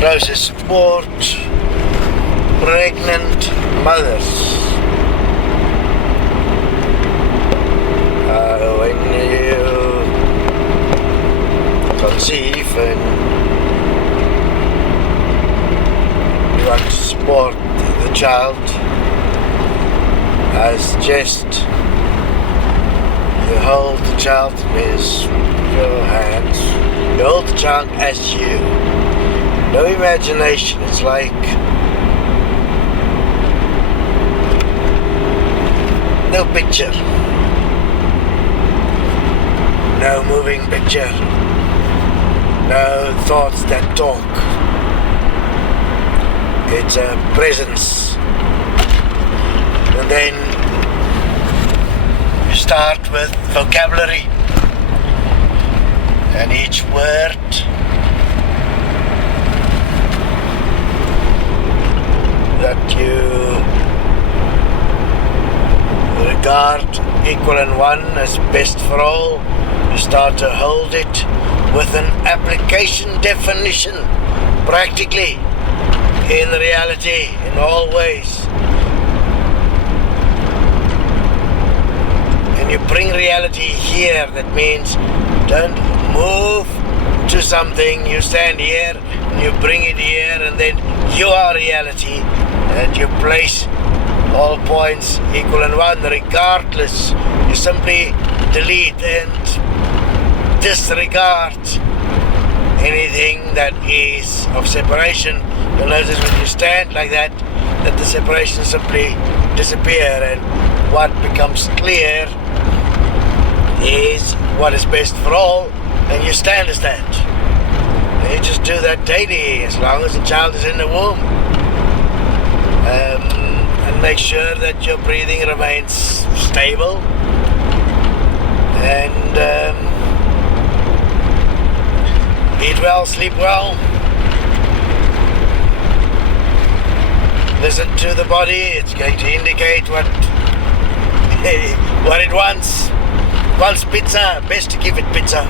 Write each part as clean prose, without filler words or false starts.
Closest support, pregnant mothers. When you conceive and you want to support the child, as just you hold the child with your hands, you hold the child as you. No imagination, it's like no picture, no moving picture, no thoughts that talk. It's a presence. And then you start with vocabulary, and each word that you regard equal and one as best for all, you start to hold it with an application definition, practically, in reality, in all ways. And you bring reality here. That means don't move to something, you stand here, you bring it here, and then you are reality. And you place all points equal and one, regardless. You simply delete and disregard anything that is of separation. You'll notice when you stand like that, that the separation simply disappear, and what becomes clear is what is best for all, and you stand as that. And you just do that daily as long as the child is in the womb. And make sure that your breathing remains stable, and eat well, sleep well, listen to the body. It's going to indicate what it wants. It wants pizza, best to give it pizza.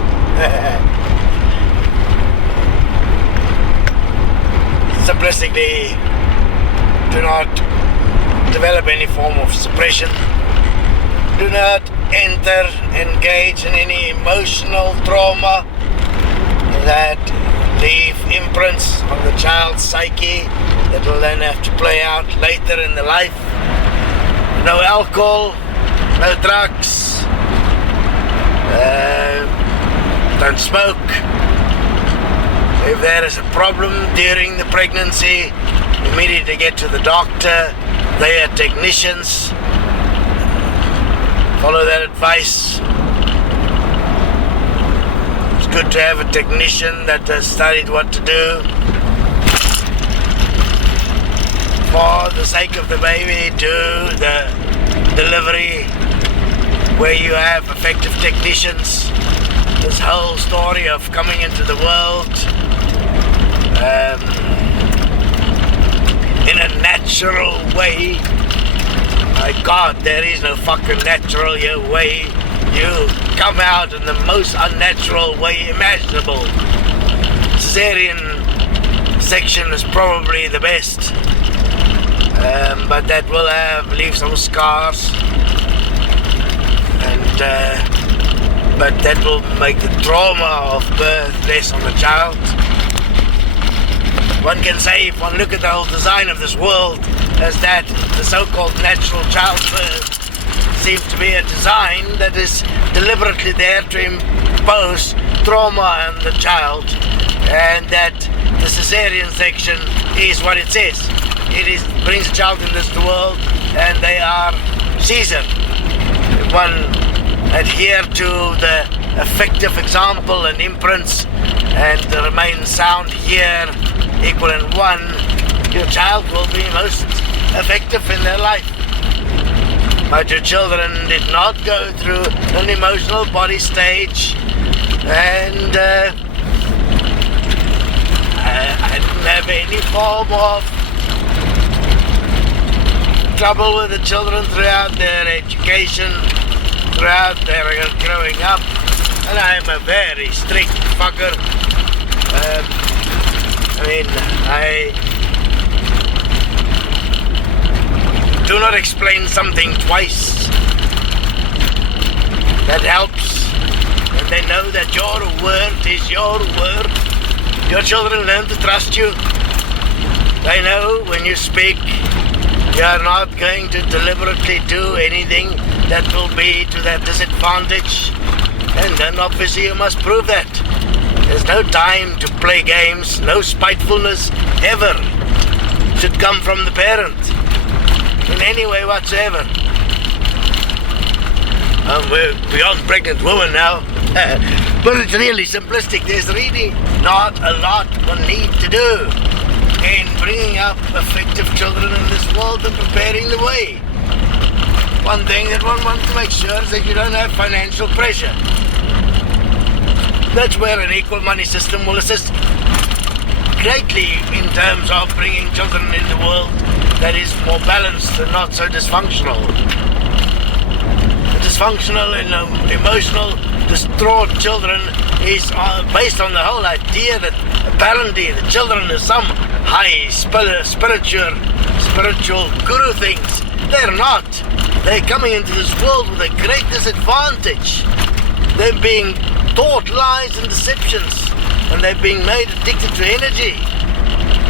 Simplistically, do not develop any form of suppression. Do not engage in any emotional trauma that leave imprints on the child's psyche that will then have to play out later in the life. No alcohol, no drugs, don't smoke. If there is a problem during the pregnancy, immediately get to the doctor. They are technicians. Follow that advice. It's good to have a technician that has studied what to do. For the sake of the baby, do the delivery where you have effective technicians. This whole story of coming into the world in a natural way. My God, there is no fucking natural way. You come out in the most unnatural way imaginable. Cesarean section is probably the best, but that will leave some scars, and but that will make the trauma of birth less on the child. One can say, if one look at the whole design of this world, as that the so-called natural childbirth seems to be a design that is deliberately there to impose trauma on the child, and that the cesarean section is what it says. It is brings a child in this world, and they are Caesar. If one adhere to the effective example and imprints and remain sound here, equal and one, your child will be most effective in their life. But your children did not go through an emotional body stage and I didn't have any form of trouble with the children throughout their education, throughout their growing up, and I'm a very strict fucker. I do not explain something twice. That helps. And they know that your word is your word. Your children learn to trust you. They know when you speak, you are not going to deliberately do anything that will be to their disadvantage. And then obviously you must prove that. There's no time to play games. No spitefulness ever should come from the parent in any way whatsoever. We're beyond pregnant woman now. But it's really simplistic. There's really not a lot one needs to do in bringing up effective children in this world and preparing the way. One thing that one wants to make sure is that you don't have financial pressure. That's where an equal money system will assist greatly in terms of bringing children in the world that is more balanced and not so dysfunctional. The dysfunctional and emotional, distraught children is based on the whole idea that apparently the children are some high spiritual guru things. They're not. They're coming into this world with a great disadvantage. They're being taught lies and deceptions, and they're being made addicted to energy,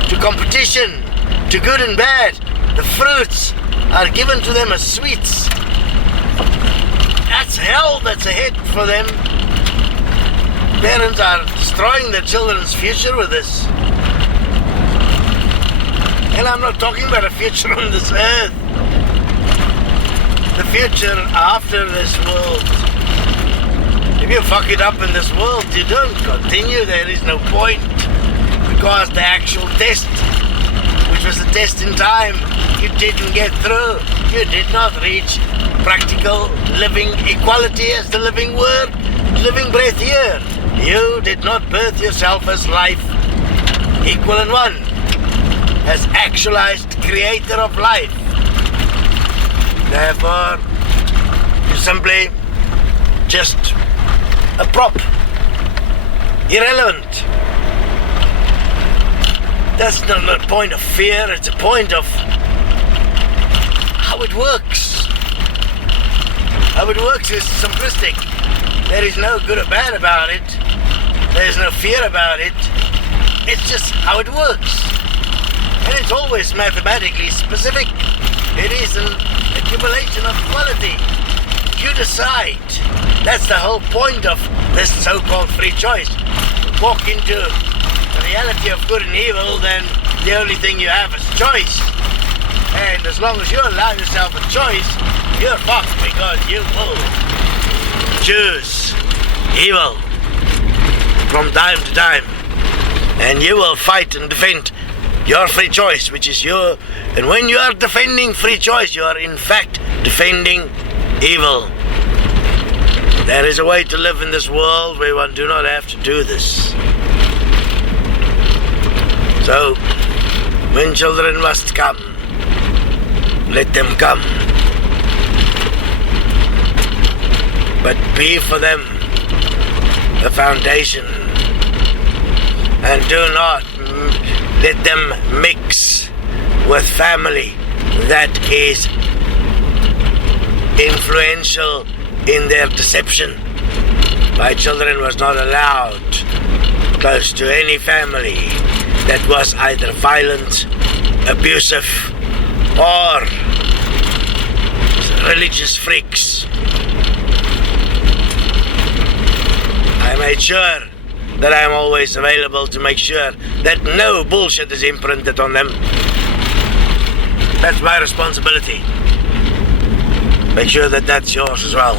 to competition, to good and bad. The fruits are given to them as sweets. That's hell that's ahead for them. Parents are destroying their children's future with this. And I'm not talking about a future on this earth. The future after this world. If you fuck it up in this world, you don't continue. There is no point. Because the actual test, which was the test in time, you didn't get through. You did not reach practical living equality as the living word, living breath here. You did not birth yourself as life, equal and one, as actualized creator of life. Therefore, you're simply just a prop, irrelevant. That's not a point of fear, it's a point of how it works. How it works is simplistic. There is no good or bad about it. There is no fear about it. It's just how it works. And it's always mathematically specific. It is an accumulation of quality. You decide. That's the whole point of this so-called free choice. Walk into the reality of good and evil, then the only thing you have is choice. And as long as you allow yourself a choice, you're fucked because you will choose evil from time to time. And you will fight and defend your free choice, which is your... And when you are defending free choice, you are in fact defending evil. There is a way to live in this world where one do not have to do this. So, when children must come, let them come. But be for them the foundation. And do not let them mix with family that is influential in their deception. My children was not allowed close to any family that was either violent, abusive, or religious freaks. I made sure that I am always available to make sure that no bullshit is imprinted on them. That's my responsibility. Make sure that that's yours as well.